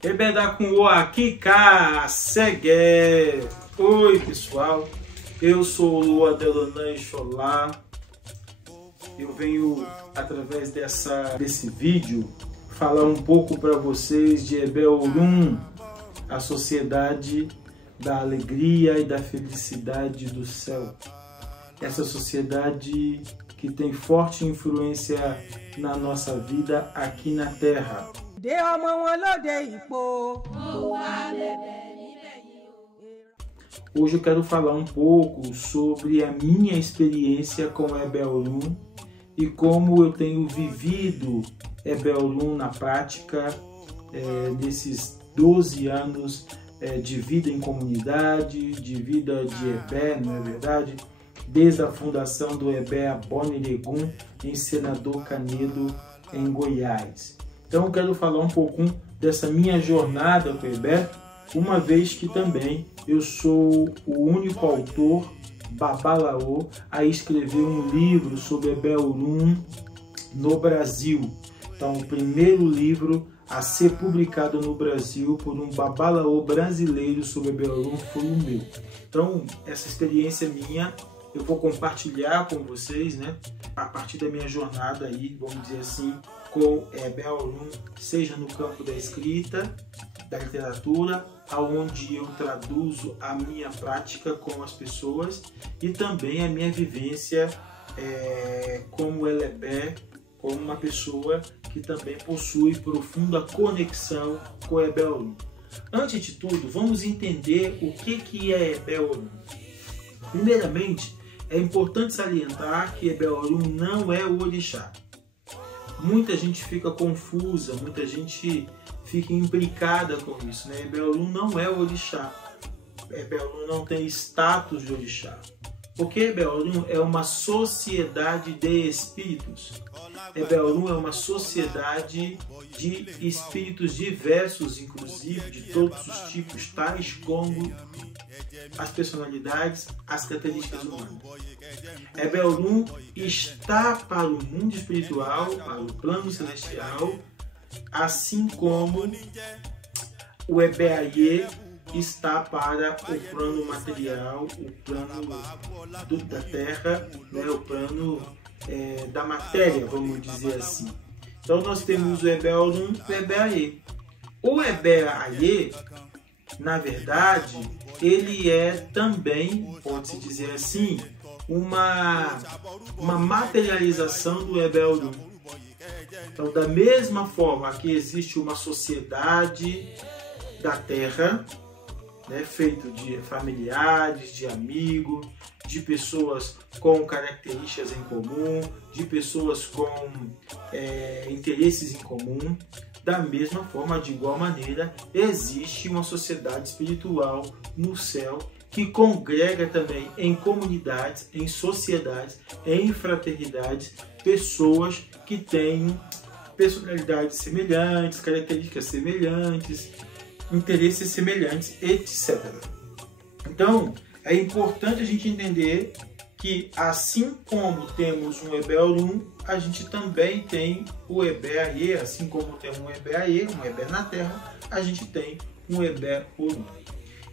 Ebeda com o Akika Segue. Oi pessoal, eu sou o Lua Delonan Xolá. Eu venho através desse vídeo falar um pouco para vocês de Ebeorum, a sociedade da alegria e da felicidade do céu. Essa sociedade que tem forte influência na nossa vida aqui na Terra. Hoje eu quero falar um pouco sobre a minha experiência com Ebeorum e como eu tenho vivido Ebeorum na prática nesses 12 anos de vida em comunidade, de vida de Ebé, não é verdade? Desde a fundação do Ebé Aboniregum em Senador Canedo, em Goiás. Então eu quero falar um pouco dessa minha jornada com o Ebé, uma vez que também eu sou o único autor babalaô a escrever um livro sobre Ebeorum no Brasil. Então o primeiro livro a ser publicado no Brasil por um babalaô brasileiro sobre Ebeorum foi o meu. Então essa experiência minha eu vou compartilhar com vocês, né, a partir da minha jornada aí, vamos dizer assim, com Ebeorum, seja no campo da escrita, da literatura, aonde eu traduzo a minha prática com as pessoas e também a minha vivência como Elebé, como uma pessoa que também possui profunda conexão com Ebeorum. Antes de tudo, vamos entender o que é Ebeorum. Primeiramente, é importante salientar que Ebeorum não é o orixá. Muita gente fica confusa, muita gente fica implicada com isso, né? Ebeorum não é o orixá. Ebeorum não tem status de orixá. Porque Ebeorum é uma sociedade de espíritos. Ebeorum é uma sociedade de espíritos diversos, inclusive de todos os tipos, tais como as personalidades, as características humanas. Ebeorum está para o mundo espiritual, para o plano celestial, assim como o Ebeaie está para o plano material, o plano da Terra, né, o plano da matéria, vamos dizer assim. Então nós temos o Ebeorum e o Ebeaie. O Ebeaie, na verdade, ele é também, pode-se dizer assim, uma materialização do Ebeorum. Então, da mesma forma que existe uma sociedade da Terra, né, feito de familiares, de amigos, de pessoas com características em comum, de pessoas com interesses em comum, da mesma forma, de igual maneira, existe uma sociedade espiritual no céu que congrega também em comunidades, em sociedades, em fraternidades, pessoas que têm personalidades semelhantes, características semelhantes, interesses semelhantes, etc. Então, é importante a gente entender que, assim como temos um Ebeorum, a gente também tem o Ebeaie, assim como tem um Ebeaie, um Ebé na Terra, a gente tem um Ebeorum.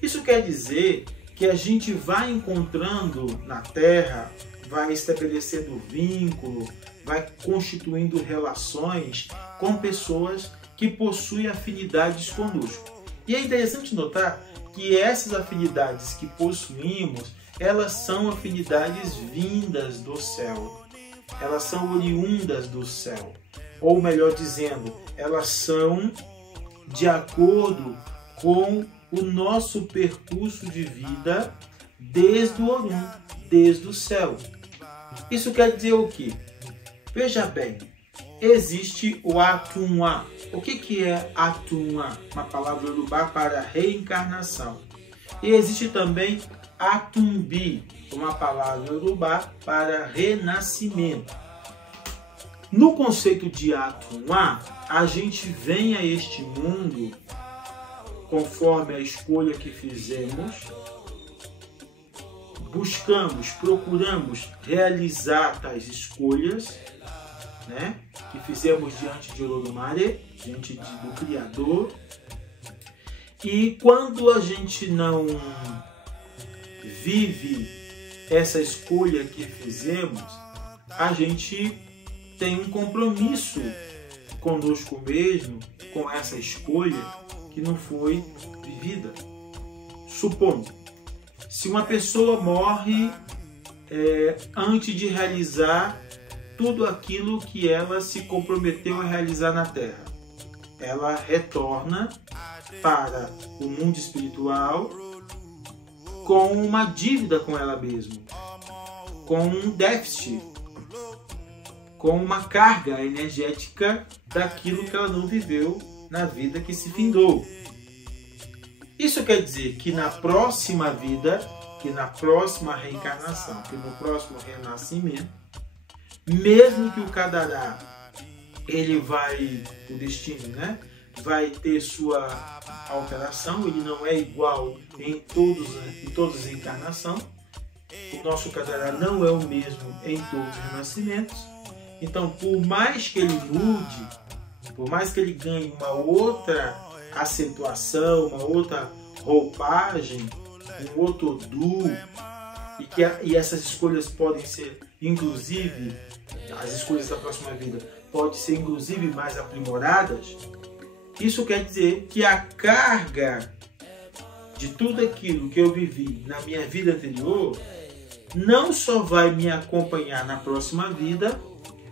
Isso quer dizer que a gente vai encontrando na Terra, vai estabelecendo vínculo, vai constituindo relações com pessoas que possuem afinidades conosco. E é interessante notar que essas afinidades que possuímos, elas são afinidades vindas do céu. Elas são oriundas do céu. Ou melhor dizendo, elas são de acordo com o nosso percurso de vida desde o Orum, desde o céu. Isso quer dizer o quê? Veja bem, existe o Atunwa. O que é Atunwa? Uma palavra Yorubá para reencarnação. E existe também Atumbi, uma palavra Yorubá para renascimento. No conceito de Atunwa, a gente vem a este mundo conforme a escolha que fizemos, procuramos realizar tais escolhas, né, que fizemos diante de Olodumare, diante do Criador, E quando a gente não vive essa escolha que fizemos, a gente tem um compromisso conosco mesmo, com essa escolha que não foi vivida. Supondo, se uma pessoa morre antes de realizar tudo aquilo que ela se comprometeu a realizar na Terra, ela retorna para o mundo espiritual com uma dívida com ela mesma, com um déficit, com uma carga energética daquilo que ela não viveu na vida que se findou. Isso quer dizer que na próxima vida, que na próxima reencarnação, que no próximo renascimento, mesmo que o Kadará, ele vai, o destino, né, vai ter sua alteração, ele não é igual em todas as encarnações. O nosso Kadará não é o mesmo em todos os renascimentos. Então, por mais que ele mude, por mais que ele ganhe uma outra acentuação, uma outra roupagem, um outro odor, e essas escolhas podem ser, inclusive, as escolhas da próxima vida podem ser, inclusive, mais aprimoradas, isso quer dizer que a carga de tudo aquilo que eu vivi na minha vida anterior não só vai me acompanhar na próxima vida,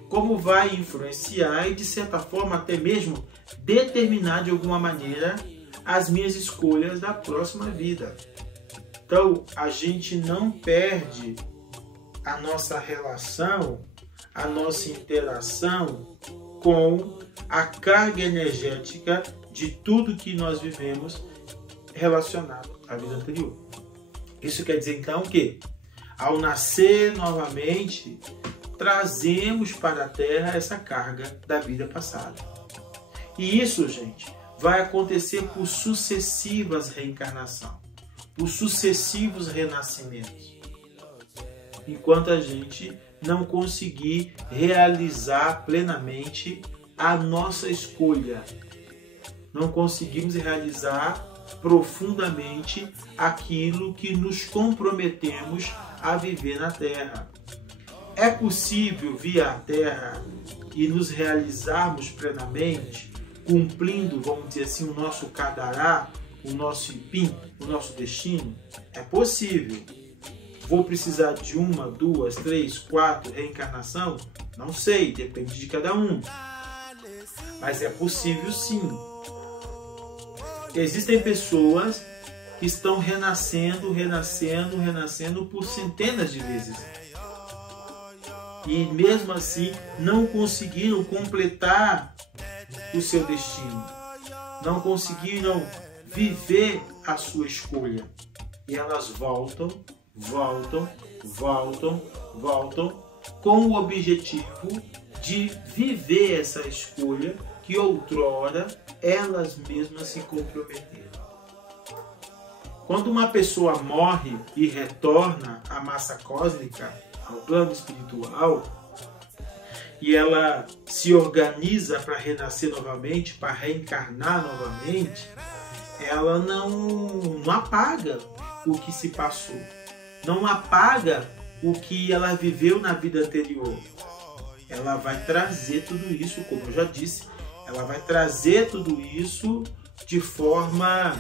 como vai influenciar e, de certa forma, até mesmo determinar de alguma maneira as minhas escolhas da próxima vida. Então, a gente não perde a nossa relação, a nossa interação com a carga energética de tudo que nós vivemos relacionado à vida anterior. Isso quer dizer, então, que ao nascer novamente, trazemos para a Terra essa carga da vida passada. E isso, gente, vai acontecer por sucessivas reencarnações, por sucessivos renascimentos, enquanto a gente não conseguir realizar plenamente a nossa escolha. Não conseguimos realizar profundamente aquilo que nos comprometemos a viver na Terra. É possível vir à Terra e nos realizarmos plenamente, cumprindo, vamos dizer assim, o nosso Kadará, o nosso Ipim, o nosso destino? É possível. Vou precisar de 1, 2, 3, 4 reencarnação? Não sei, depende de cada um. Mas é possível sim. Existem pessoas que estão renascendo por centenas de vezes. E mesmo assim não conseguiram completar o seu destino. Não conseguiram viver a sua escolha. E elas voltam com o objetivo de viver essa escolha que outrora elas mesmas se comprometeram. Quando uma pessoa morre e retorna à massa cósmica, ao plano espiritual, e ela se organiza para renascer novamente, para reencarnar novamente, ela não apaga o que se passou, não apaga o que ela viveu na vida anterior. Ela vai trazer tudo isso, como eu já disse, ela vai trazer tudo isso de forma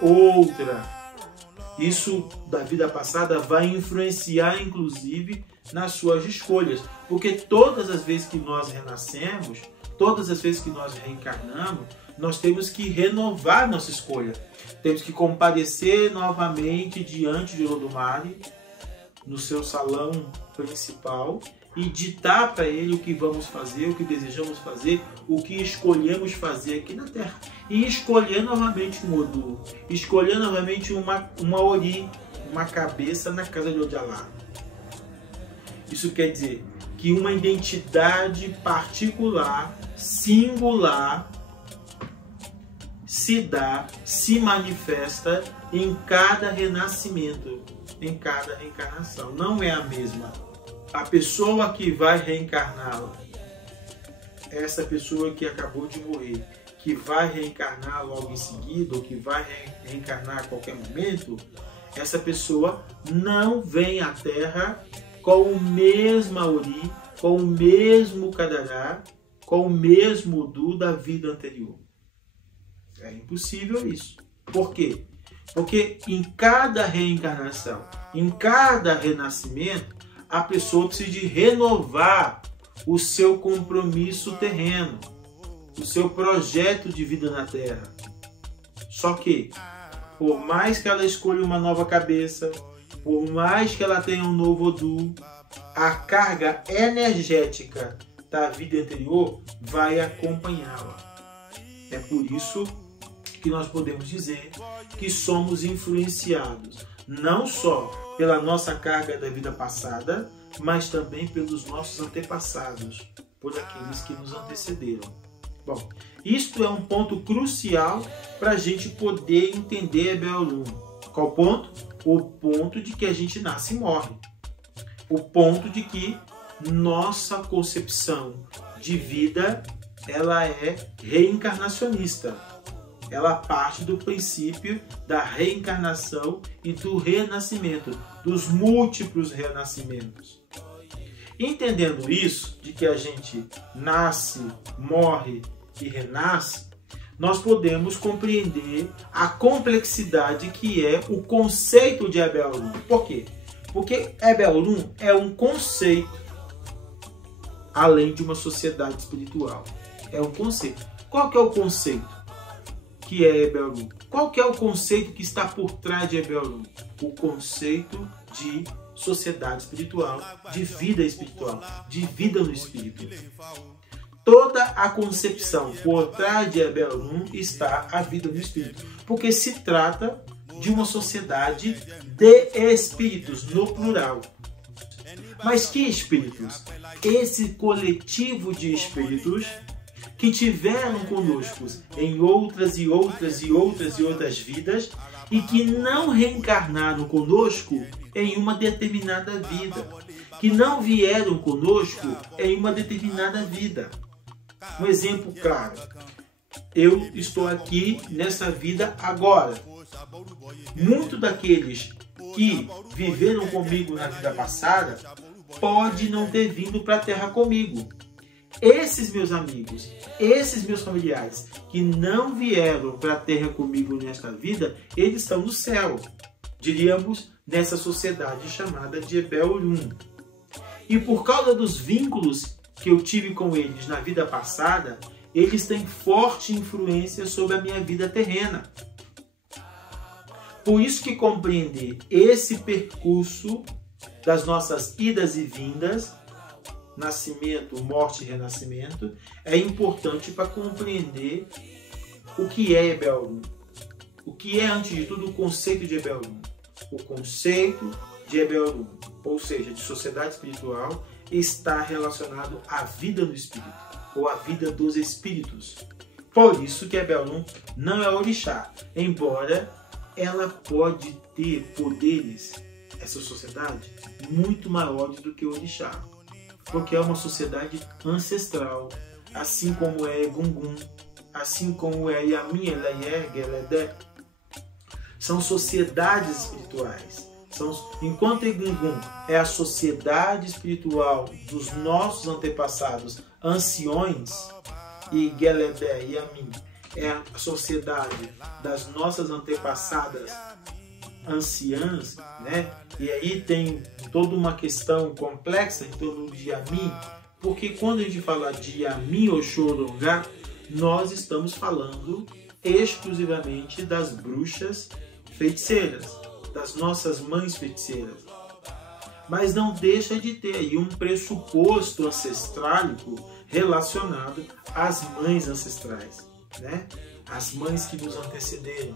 outra. Isso da vida passada vai influenciar, inclusive, nas suas escolhas. Porque todas as vezes que nós renascemos, todas as vezes que nós reencarnamos, nós temos que renovar nossa escolha. Temos que comparecer novamente diante de Olodumare, no seu salão principal, e ditar para ele o que vamos fazer, o que desejamos fazer, o que escolhemos fazer aqui na Terra. E escolher novamente um Odu, escolher novamente uma Ori, uma cabeça na casa de Ojalá. Isso quer dizer que uma identidade particular, singular, se manifesta em cada renascimento, em cada reencarnação. Não é a mesma. A pessoa que vai reencarnar, essa pessoa que acabou de morrer, que vai reencarnar logo em seguida, ou que vai reencarnar a qualquer momento, essa pessoa não vem à Terra com o mesmo Auri, com o mesmo Kadará, com o mesmo Odu da vida anterior. É impossível isso. Por quê? Porque em cada reencarnação, em cada renascimento, a pessoa precisa de renovar o seu compromisso terreno, o seu projeto de vida na Terra. Só que, por mais que ela escolha uma nova cabeça, por mais que ela tenha um novo Odu, a carga energética da vida anterior vai acompanhá-la. É por isso que nós podemos dizer que somos influenciados não só pela nossa carga da vida passada, mas também pelos nossos antepassados, por aqueles que nos antecederam. Bom, isto é um ponto crucial para a gente poder entender Ebé Orum. Qual ponto? O ponto de que a gente nasce e morre. O ponto de que nossa concepção de vida ela é reencarnacionista. Ela parte do princípio da reencarnação e do renascimento, dos múltiplos renascimentos. Entendendo isso, de que a gente nasce, morre e renasce, nós podemos compreender a complexidade que é o conceito de Ebé Orum. Por quê? Porque Ebé Orum é um conceito além de uma sociedade espiritual. É um conceito. Qual que é o conceito que é Ebé Orum? Qual que é o conceito que está por trás de Ebé Orum? O conceito de sociedade espiritual, de vida espiritual, de vida no espírito. Toda a concepção por trás de Ebé Orum está a vida no espírito, porque se trata de uma sociedade de espíritos, no plural. Mas que espíritos? Esse coletivo de espíritos que tiveram conosco em outras vidas e que não reencarnaram conosco em uma determinada vida, que não vieram conosco em uma determinada vida. Um exemplo claro, eu estou aqui nessa vida agora. Muitos daqueles que viveram comigo na vida passada pode não ter vindo para a Terra comigo. Esses meus amigos, esses meus familiares que não vieram para a Terra comigo nesta vida, eles estão no céu, diríamos, nessa sociedade chamada de Ebé Orum. E por causa dos vínculos que eu tive com eles na vida passada, eles têm forte influência sobre a minha vida terrena. Por isso que compreender esse percurso das nossas idas e vindas, nascimento, morte e renascimento, é importante para compreender o que é Ebé Orum. O que é, antes de tudo, o conceito de Ebé Orum. O conceito de Ebé Orum, ou seja, de sociedade espiritual, está relacionado à vida do espírito, ou à vida dos espíritos. Por isso que Ebé Orum não é orixá, embora ela pode ter poderes, essa sociedade, muito maiores do que o orixá, porque é uma sociedade ancestral, assim como é Egungun, assim como é Yamin, Eleyer, Geledé. São sociedades espirituais. Enquanto Egungun é a sociedade espiritual dos nossos antepassados anciões, e Geledé e Yamin é a sociedade das nossas antepassadas anciãs, né? E aí tem toda uma questão complexa em torno de Yamin, porque quando a gente fala de Yamin ou Xorongá, nós estamos falando exclusivamente das bruxas feiticeiras, das nossas mães feiticeiras. Mas não deixa de ter aí um pressuposto ancestrálico relacionado às mães ancestrais, né? As mães que nos antecederam,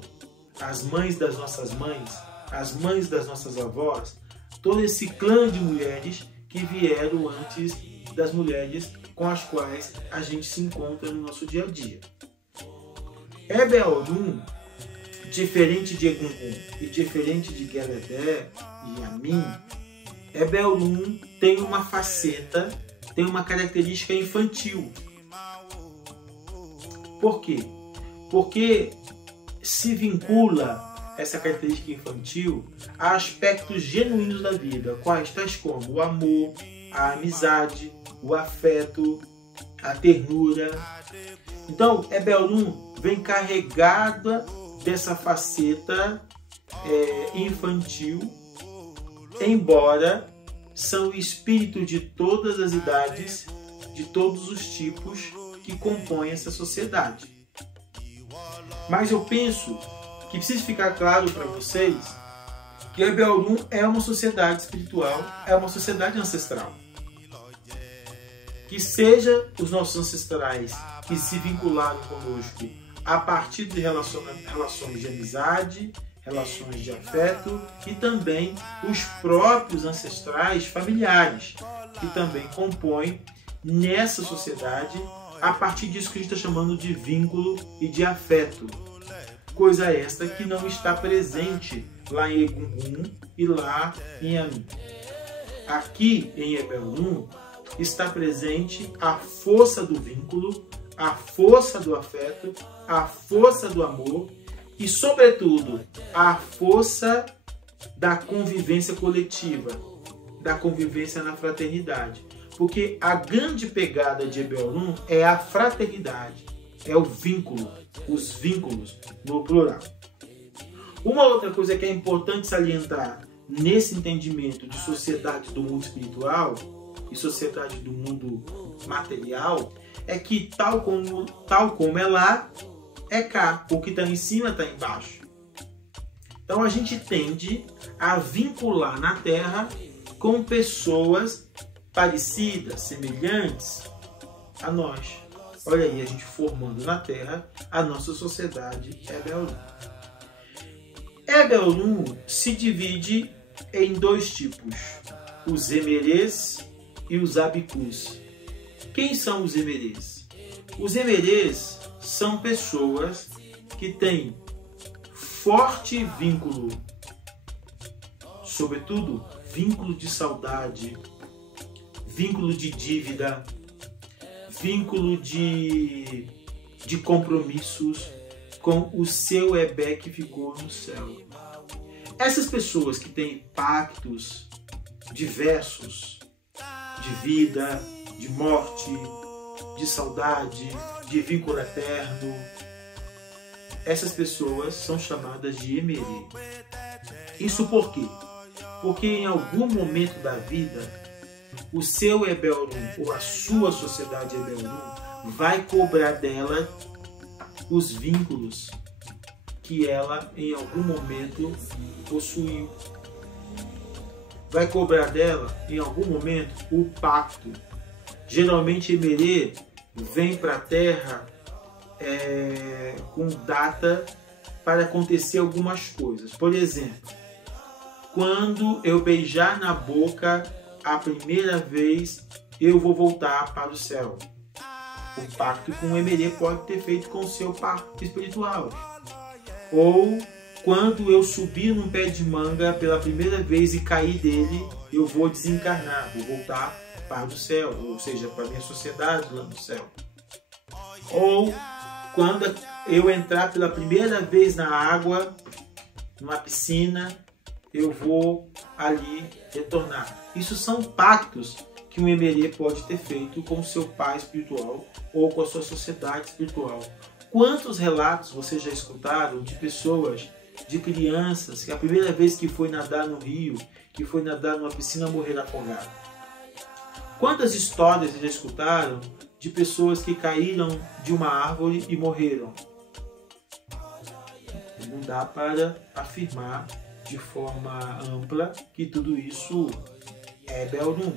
as mães das nossas mães, as mães das nossas avós, todo esse clã de mulheres que vieram antes das mulheres com as quais a gente se encontra no nosso dia a dia. Ebé Orum, diferente de Egungun e diferente de Geledé e Yamin, Ebé Orum tem uma faceta, tem uma característica infantil. Por quê? porque se vincula essa característica infantil a aspectos genuínos da vida, quais tais como o amor, a amizade, o afeto, a ternura. Então, Ebelun vem carregada dessa faceta infantil, embora são espíritos de todas as idades, de todos os tipos que compõem essa sociedade. Mas eu penso que precisa ficar claro para vocês que Ebelun é uma sociedade espiritual, é uma sociedade ancestral. Que seja os nossos ancestrais que se vincularam conosco a partir de relações de amizade, relações de afeto, e também os próprios ancestrais familiares, que também compõem nessa sociedade a partir disso que a gente está chamando de vínculo e de afeto. Coisa esta que não está presente lá em Egungun e lá em Anum. Aqui em Ebelun está presente a força do vínculo, a força do afeto, a força do amor e, sobretudo, a força da convivência coletiva, da convivência na fraternidade. Porque a grande pegada de Ebelun é a fraternidade, é o vínculo, os vínculos no plural. Uma outra coisa que é importante salientar nesse entendimento de sociedade do mundo espiritual e sociedade do mundo material é que tal como é lá, é cá. O que está em cima está embaixo. Então a gente tende a vincular na Terra com pessoas parecidas, semelhantes a nós. Olha aí, a gente formando na Terra a nossa sociedade Ebelun. Ebelun se divide em dois tipos, os Emerês e os Abicus. Quem são os Emerês? Os Emerês são pessoas que têm forte vínculo, sobretudo vínculo de saudade, vínculo de dívida, vínculo de compromissos com o seu Ebé que ficou no céu. Essas pessoas que têm pactos diversos de vida, de morte, de saudade, de vínculo eterno, essas pessoas são chamadas de Emerê. Isso por quê? Porque em algum momento da vida, o seu Ebelun ou a sua sociedade Ebelun vai cobrar dela os vínculos que ela em algum momento possuiu. Vai cobrar dela em algum momento o pacto. Geralmente Emerê vem para a Terra com data para acontecer algumas coisas. Por exemplo, quando eu beijar na boca a primeira vez, eu vou voltar para o céu. O pacto com o Emerê pode ter feito com o seu pacto espiritual. Ou quando eu subir num pé de manga pela primeira vez e cair dele, eu vou desencarnar, vou voltar para o céu, ou seja, para a minha sociedade lá no céu. Ou quando eu entrar pela primeira vez na água, numa piscina, eu vou ali retornar. Isso são pactos que um Emerê pode ter feito com o seu pai espiritual ou com a sua sociedade espiritual. Quantos relatos vocês já escutaram de pessoas, de crianças, que a primeira vez que foi nadar no rio, que foi nadar numa piscina, morreram afogadas? Quantas histórias vocês já escutaram de pessoas que caíram de uma árvore e morreram? Não dá para afirmar de forma ampla que tudo isso é Ebelun.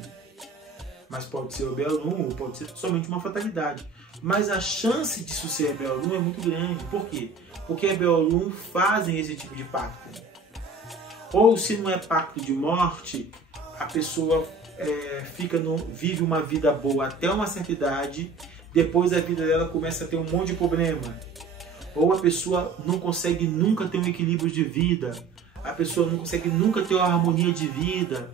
Mas pode ser Ebelun ou pode ser somente uma fatalidade. Mas a chance disso ser Ebelun é muito grande. Por quê? Porque Ebelun fazem esse tipo de pacto. Ou se não é pacto de morte, a pessoa vive uma vida boa até uma certa idade, depois a vida dela começa a ter um monte de problema. Ou a pessoa não consegue nunca ter um equilíbrio de vida, a pessoa não consegue nunca ter uma harmonia de vida,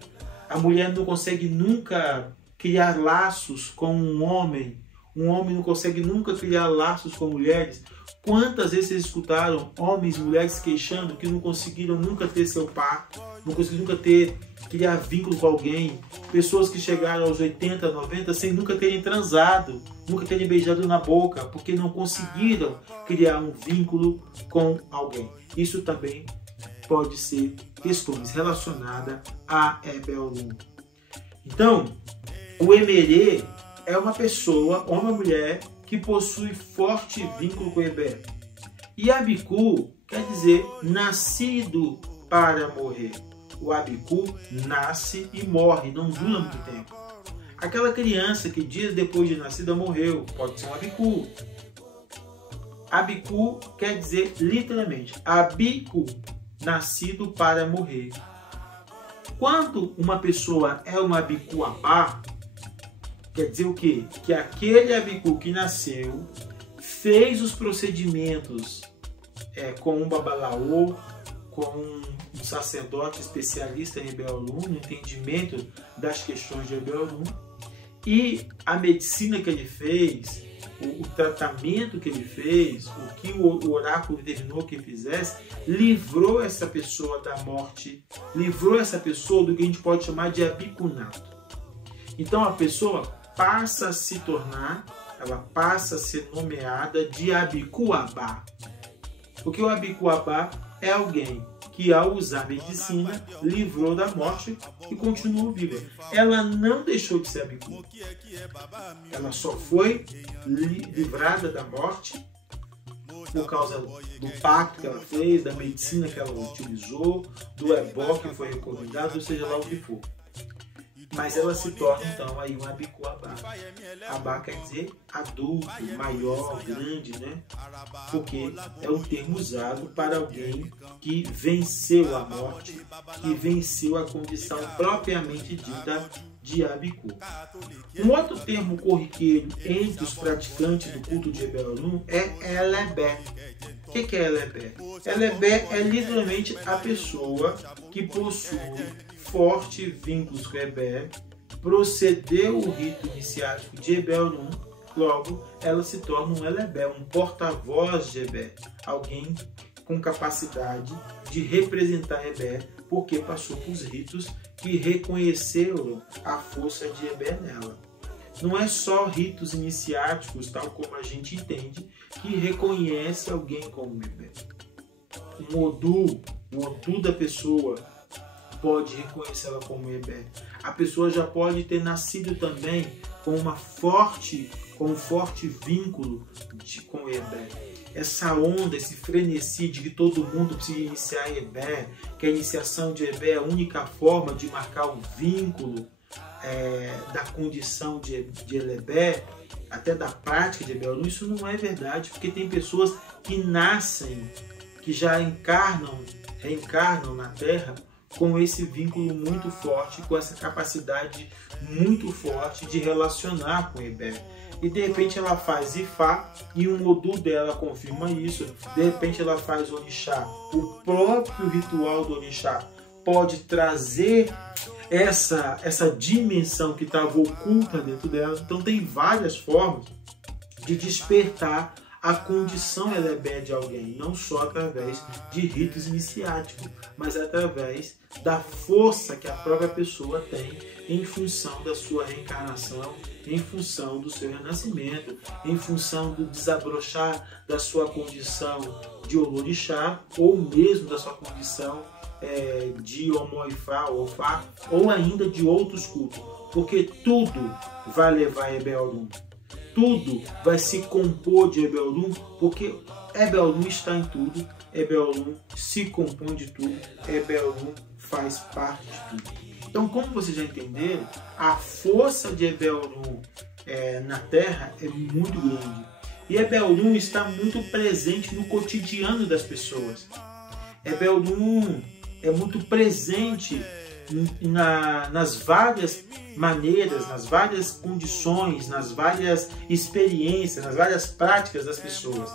a mulher não consegue nunca criar laços com um homem não consegue nunca criar laços com mulheres. Quantas vezes vocês escutaram homens e mulheres queixando que não conseguiram nunca ter seu par, não conseguiram nunca criar vínculo com alguém? Pessoas que chegaram aos 80, 90 sem nunca terem transado, nunca terem beijado na boca, porque não conseguiram criar um vínculo com alguém. Isso também pode ser questões relacionadas a Ebelum. Então, o Emerê é uma pessoa, homem ou mulher, que possui forte vínculo com Ebé. E Abiku quer dizer nascido para morrer. O Abiku nasce e morre, não dura muito tempo. Aquela criança que dias depois de nascida morreu, pode ser um Abiku. Abiku quer dizer literalmente, Abiku, nascido para morrer. Quando uma pessoa é um Abiku Abá, quer dizer o quê? Que aquele Abiku que nasceu fez os procedimentos com um babalaô, com um sacerdote especialista em Ebelum, no entendimento das questões de Ebelum, e a medicina que ele fez, o tratamento que ele fez, o que o oráculo determinou que ele fizesse, livrou essa pessoa da morte, livrou essa pessoa do que a gente pode chamar de abikunato. Então a pessoa passa a se tornar, ela passa a ser nomeada de Abiku Abá. Porque o Abiku Abá é alguém que, ao usar medicina, livrou da morte e continuou viva. Ela não deixou de ser Abiku. Ela só foi livrada da morte por causa do pacto que ela fez, da medicina que ela utilizou, do ebó que foi recomendado, ou seja lá o que for. Mas ela se torna então aí um Abiku Abá. Abá quer dizer adulto, maior, grande, né? Porque é um termo usado para alguém que venceu a morte, que venceu a condição propriamente dita de Abiku. Um outro termo corriqueiro entre os praticantes do culto de Ebelum é Elebé. O que é Elebé? Elebé é literalmente a pessoa que possui forte vínculos com Ebé, procedeu o rito iniciático de Ebelum, logo ela se torna um Elebé, um porta-voz de Ebé, alguém com capacidade de representar Ebé, porque passou por ritos que reconheceram a força de Ebé nela. Não é só ritos iniciáticos, tal como a gente entende, que reconhece alguém como Ebé. O Odu da pessoa pode reconhecê-la como Ebé. A pessoa já pode ter nascido também com um forte vínculo com Ebé. Essa onda, esse frenesi de que todo mundo precisa iniciar Ebé, que a iniciação de Ebé é a única forma de marcar o vínculo da condição de Elebé, até da prática de Ebelum, isso não é verdade, porque tem pessoas que nascem, que já reencarnam na Terra com esse vínculo muito forte, com essa capacidade muito forte de relacionar com Ebé. E de repente ela faz Ifá e um Odu dela confirma isso. De repente ela faz Orixá. O próprio ritual do Orixá pode trazer essa dimensão que estava oculta dentro dela. Então tem várias formas de despertar a condição Elebé de alguém, não só através de ritos iniciáticos, mas através da força que a própria pessoa tem em função da sua reencarnação, em função do seu renascimento, em função do desabrochar da sua condição de Olorixá, ou mesmo da sua condição de Omoifá, Ofá, ou ainda de outros cultos, porque tudo vai levar a Ebelum. Tudo vai se compor de Ebelum, porque Ebelum está em tudo, Ebelum se compõe de tudo, Ebelum faz parte de tudo. Então, como vocês já entenderam, a força de Ebelum na Terra é muito grande. E Ebelum está muito presente no cotidiano das pessoas. Ebelum é muito presente nas várias maneiras, nas várias condições, nas várias experiências, nas várias práticas das pessoas.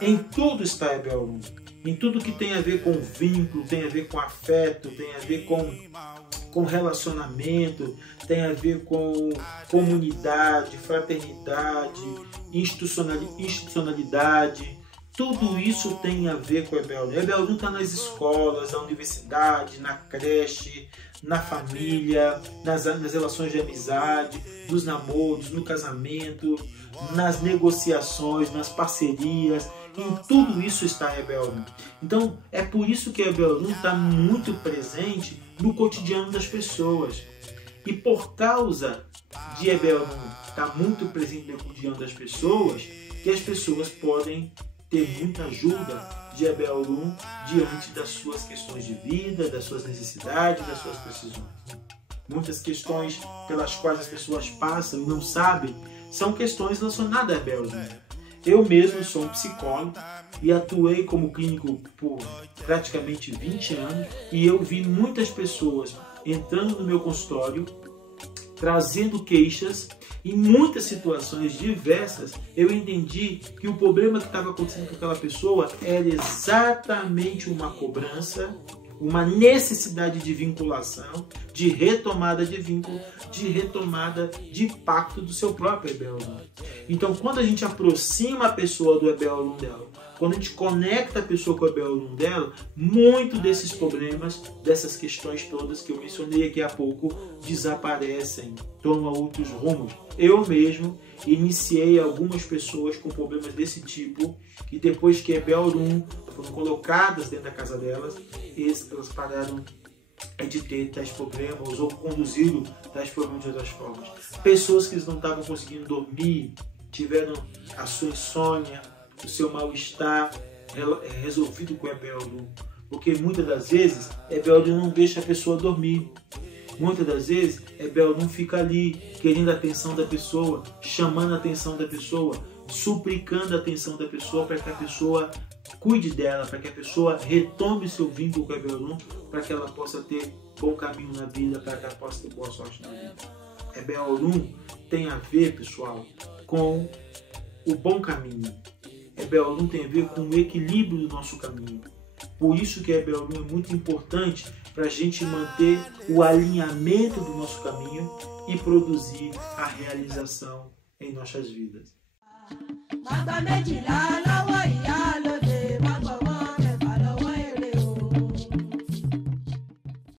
Em tudo está Ebelum. Em tudo que tem a ver com vínculo, tem a ver com afeto, tem a ver com relacionamento, tem a ver com comunidade, fraternidade, institucionalidade, Tudo isso tem a ver com o Ebel Alum. O Ebel Alum está nas escolas, na universidade, na creche, na família, nas relações de amizade, nos namoros, no casamento, nas negociações, nas parcerias. Em tudo isso está Ebel Alum. Então, é por isso que Ebel Alum está muito presente no cotidiano das pessoas. E por causa de Ebel Alum estar muito presente no cotidiano das pessoas, que as pessoas podem ter muita ajuda de Ebel Alum diante das suas questões de vida, das suas necessidades, das suas precisões. Muitas questões pelas quais as pessoas passam e não sabem são questões relacionadas a Ebel Alum. Eu mesmo sou um psicólogo e atuei como clínico por praticamente 20 anos e eu vi muitas pessoas entrando no meu consultório, trazendo queixas. Em muitas situações diversas, eu entendi que o problema que estava acontecendo com aquela pessoa era exatamente uma cobrança, uma necessidade de vinculação, de retomada de vínculo, de retomada de pacto do seu próprio Ebel Alum. Então, quando a gente aproxima a pessoa do Ebel Alum dela, quando a gente conecta a pessoa com o Ebel Alum dela, muito desses problemas, dessas questões todas que eu mencionei aqui há pouco, desaparecem, tomam outros rumos. Eu mesmo iniciei algumas pessoas com problemas desse tipo e depois que Ebel Alum foram colocadas dentro da casa delas, elas pararam de ter tais problemas ou conduziram tais problemas de outras formas. Pessoas que não estavam conseguindo dormir, tiveram a sua insônia, o seu mal-estar resolvido com Ebel Alum. Porque muitas das vezes Ebel Alum não deixa a pessoa dormir. Muitas das vezes Ebel Alum fica ali querendo a atenção da pessoa, chamando a atenção da pessoa, suplicando a atenção da pessoa para que a pessoa cuide dela, para que a pessoa retome seu vínculo com Ebel Alum, para que ela possa ter bom caminho na vida, para que ela possa ter boa sorte na vida. Ebel Alum tem a ver, pessoal, com o bom caminho. Ebel Alum tem a ver com o equilíbrio do nosso caminho. Por isso que Ebel Alum é muito importante para a gente manter o alinhamento do nosso caminho e produzir a realização em nossas vidas.